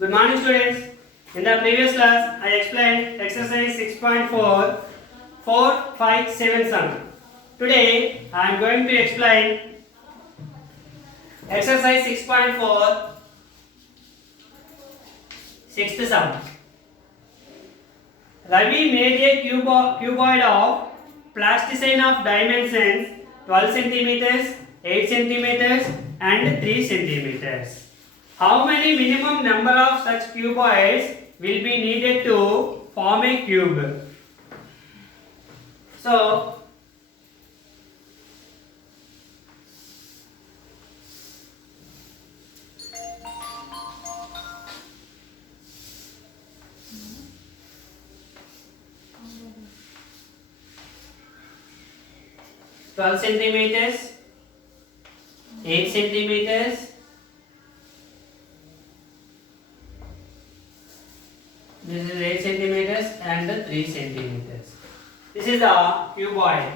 Good morning, students. In the previous class, I explained exercise 6.4, 4, 5, 7 sum. Today, I am going to explain exercise 6.4, sixth sum. Ravi made a cuboid of plasticine of dimensions 12 centimeters, 8 centimeters, and 3 centimeters. How many minimum number of such cuboids will be needed to form a cube? So, twelve centimeters, 8 centimeters. This is 8 centimeters and 3 centimeters. This is the cuboid.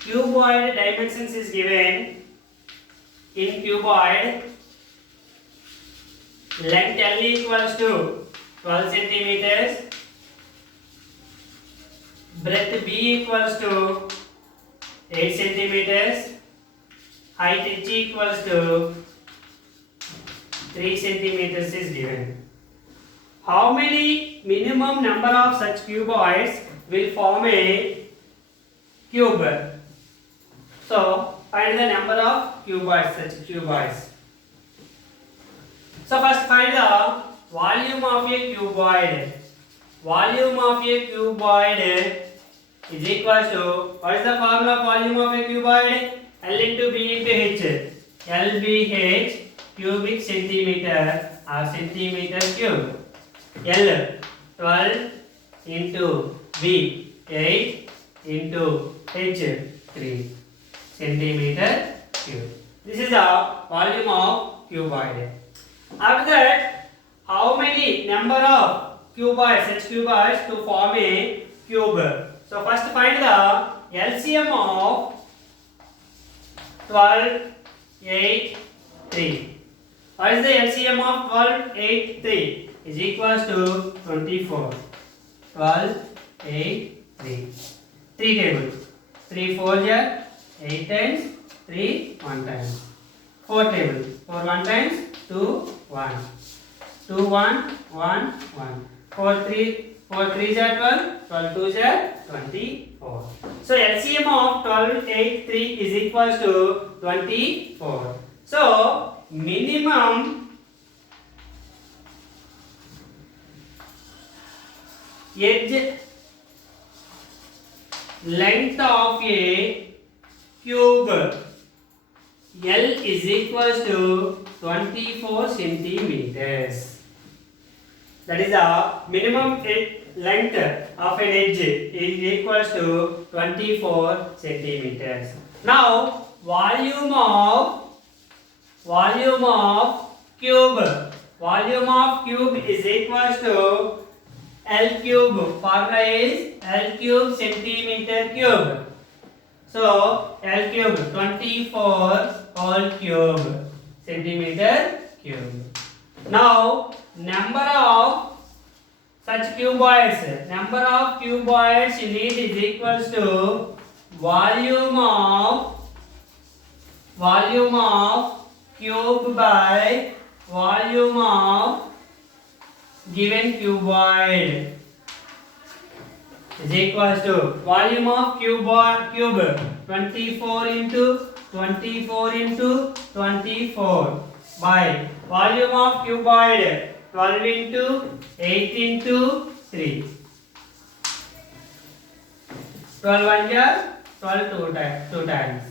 Cuboid dimensions is given in cuboid. Length L equals to 12 centimeters. Breadth B equals to 8 centimeters. Height H equals to 3 centimeters is given. How many minimum number of such cuboids will form a cube? So, find the number of cuboids, such cuboids. So, first find the volume of a cuboid. Volume of a cuboid is equal to, what is the formula of volume of a cuboid? L into B into H. LBH cubic centimeter or centimeter cube. L 12 into B 8 into H 3 centimeter cube. This is the volume of cuboid. After that, how many number of cuboids, such cuboids to form a cube? So first find the LCM of 12, 8, 3. What is the LCM of 12, 8, 3? Is equals to 24. 12, 8, 3. 3 tables. 3 4 are 8 times, 3 1 times. 4 tables. 4 1 times, 2 1. 2 1 1 1. 4 3 4 3 are 12. 12 2 are 24. So LCM of 12, 8, 3 is equals to 24. So minimum edge length of a cube L is equals to 24 centimeters. That is the minimum length of an edge is equals to 24 centimeters. Now volume of cube is equals to L cube. Formula is L cube centimeter cube. So L cube 24 whole cube centimeter cube. Now number of such cuboids. Number of cuboids you need is equals to volume of cube by volume of given cuboid is equals to volume of cube 24 into 24 into 24 by volume of cuboid 12 into 8 into 3. 12 1 jar 12 2 times.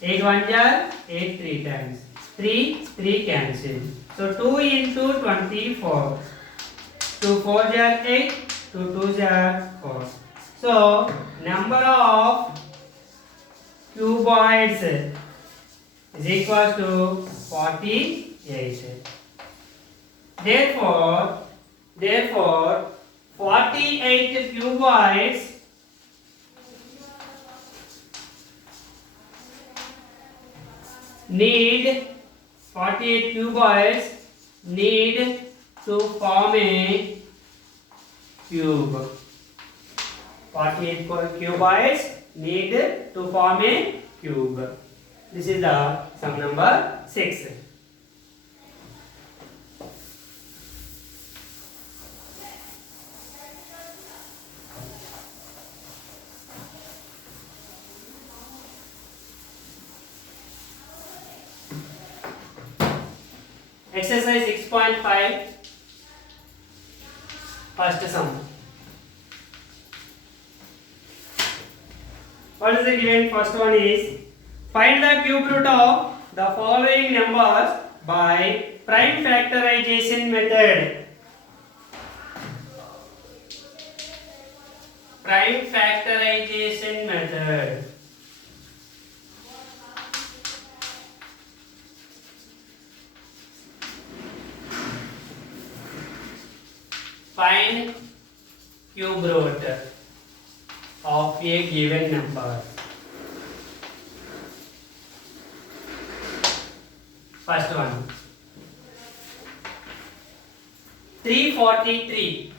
8 1 jar 8 3 times. 3 cancel. So 2 into 24. 2 4 jar 8, 2 2 jar 4. So number of cuboids is equal to 48. Therefore 48 cuboids need 48 cuboids need to form a cube. 48 cuboids need to form a cube. This is the sum number 6. Exercise 6.5, first sum. What is the given? First one is find the cube root of the following numbers by prime factorization method. Prime factorization method. Find cube root of a given number. First one, 343.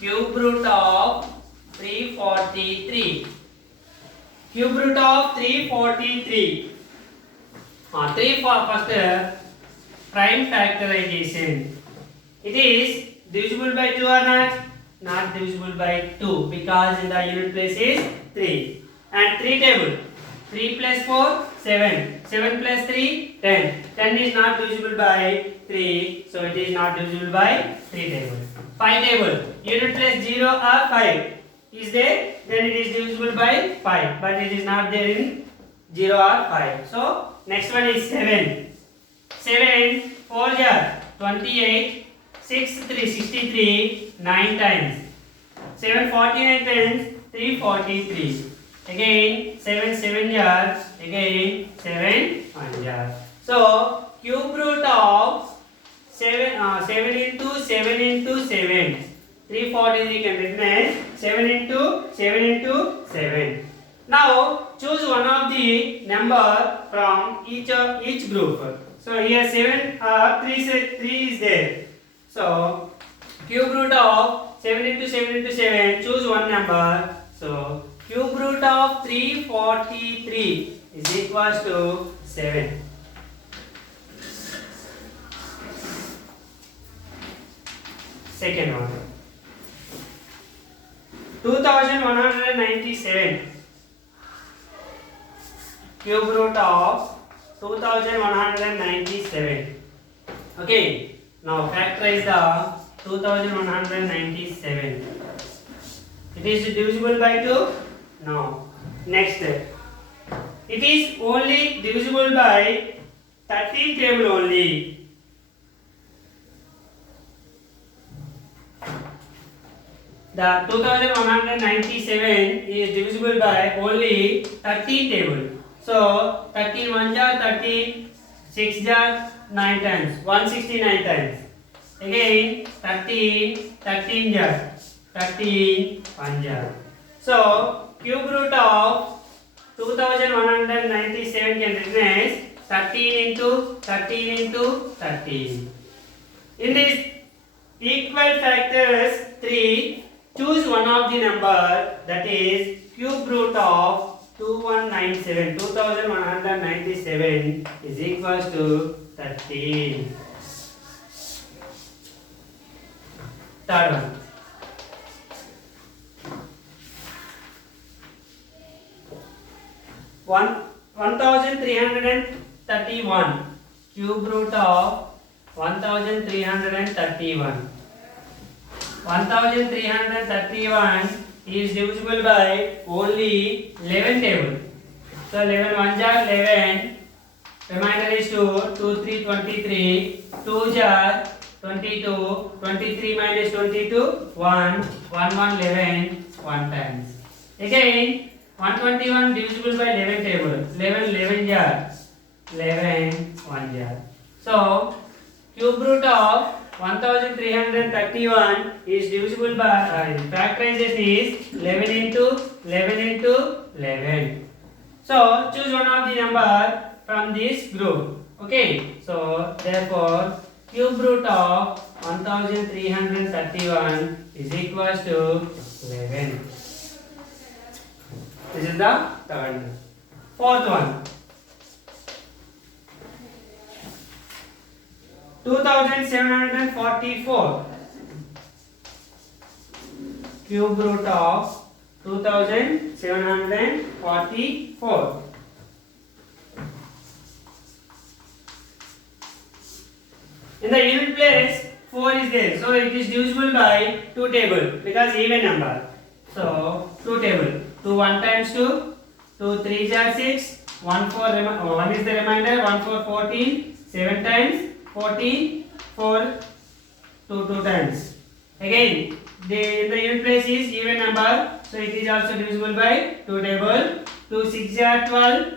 Cube root of 343. Cube root of 343. 3 for first prime factorization. It is divisible by 2 or not? Not divisible by 2 because in the unit place is 3. And 3 table. 3 plus 4, 7. 7 plus 3, 10. 10 is not divisible by 3. So it is not divisible by 3 table. 5 table. Unit place 0 or 5 is there. Then it is divisible by 5. But it is not there in 0 or 5. So next one is 7. 7, 4 jar, 28, 6, 3, 63, 9 times. 7, 49 times, 343. Again, 7, 7 jar, again, 7, 1 jar. So, cube root of 7 into 7 into 7. 343 can written as 7 into 7 into 7. Now, choose one of the number from each group. So here 7 3 is there. So cube root of 7 into 7 into 7, choose one number. So cube root of 343 is equals to 7. Second one, 2197. Cube root of 2197. Okay, now factorize the 2197. It is divisible by 2? No. Next, it is only divisible by 13 table only. The 2197 is divisible by only 13 table. So 13 1 jar 13, 6 jar 9 times, 169 times. Again 13 jar, 13 1 jar. So cube root of 2197 can written as 13 into 13 into 13. In this equal factors 3, choose one of the number, that is cube root of 2197 is equals to 13. Third one, 1331. Cube root of 1331. 1331 is divisible by only 11 table. So 11 1 jar 11, remainder is 2, 2 3 23, 2 jar 22, 23 minus 22 1, 1 1 11, 1 times. Again 121 divisible by 11 table, 11 jar, 11 1 jar. So cube root of 1331 is divisible by factorization is 11 into 11 into 11. So choose one of the number from this group. Okay, so therefore cube root of 1331 is equals to 11. This is the third one. Fourth one. 2744. Cube root of 2744. In the unit place, 4 is there, so it is divisible by 2 table because even number. So 2 table. 2 1 times 2, 2 3 are 6, 1 1 is the remainder, 1 4 14, 7 times 14, 4 2 times. Again, in the unit place is even number, so it is also divisible by 2 table. 2 6 are 12,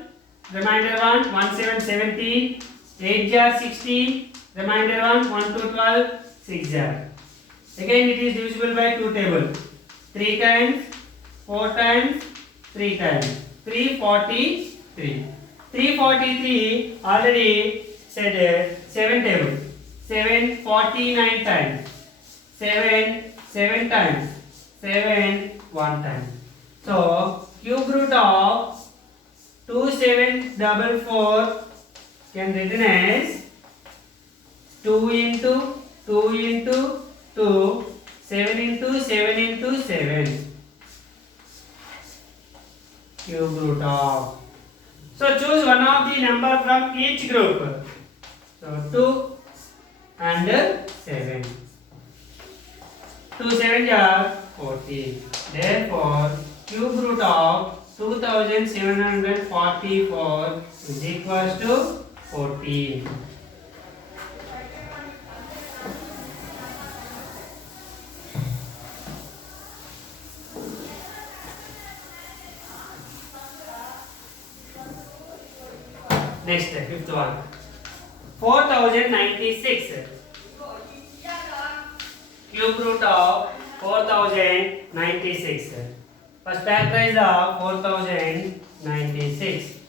remainder 1, 1 7 17, 8 are 16, remainder 1, 1 2 12, 6 are. Again it is divisible by 2 table. 3 times, 4 times, 3 times. 343. 343 already said 7 table. 7 49 times. 7 7 times. 7 1 time. So cube root of 2744 can written as 2 into 2 into 2, 7 into 7 into 7. Cube root of. So choose one of the number from each group. So 2 and 7. 2 7 are 14. Therefore, cube root of 2744 is equals to 14. Next, fifth one. 4096. Cube root of 4096. First factorize of 4096.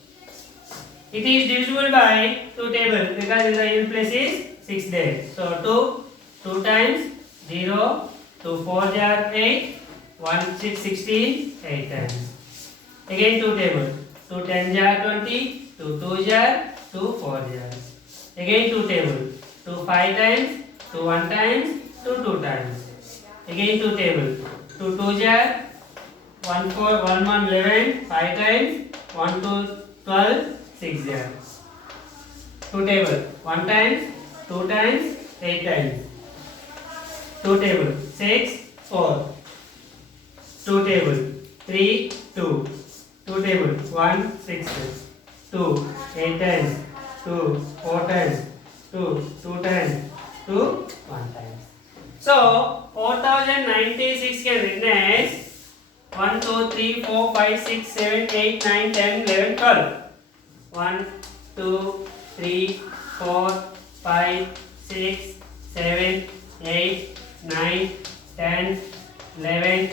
It is divisible by 2 table because in the unit place is 6 there. So 2 times 0, 2 4 are 8, 1 6 16, 8 times. Again 2 table. 2 10 are 20. 2 2 are 2 4 are. Again 2 table. 2 5 times, 2 1 times, 2 2 times. Again 2 table. 2 2 are 1 4 1 1 11, 5 times, 1 2 12, 6 are. 2 table. 1 times, 2 times, 8 times. 2 table. 6 4. 2 table. 3 2. 2 table. 1 6. 2 8 times, 2 4 times, 2 2 times, 2 1 times. So 4096 can written as 1 2 3 4 5 6 7 8 9 10 11 12. 1 2 3 4 5 6 7 8 9 10 11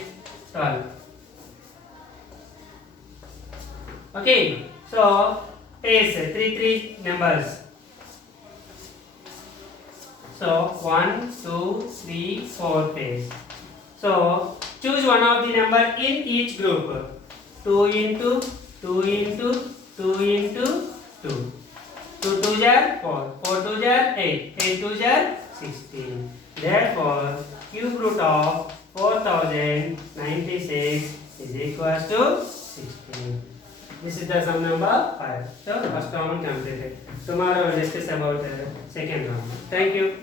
12. Okay, so paste 3 numbers. So 1 2 3 4 paste. So choose one of the number in each group. 2 into 2 into 2 into 2. 2 2 are 4, 4 2 are 8, 8 2 are 16. Therefore, cube root of 4096 is equals to 16. This is the sum number 5. So first round completed. Tomorrow we will discuss about the second round. Thank you.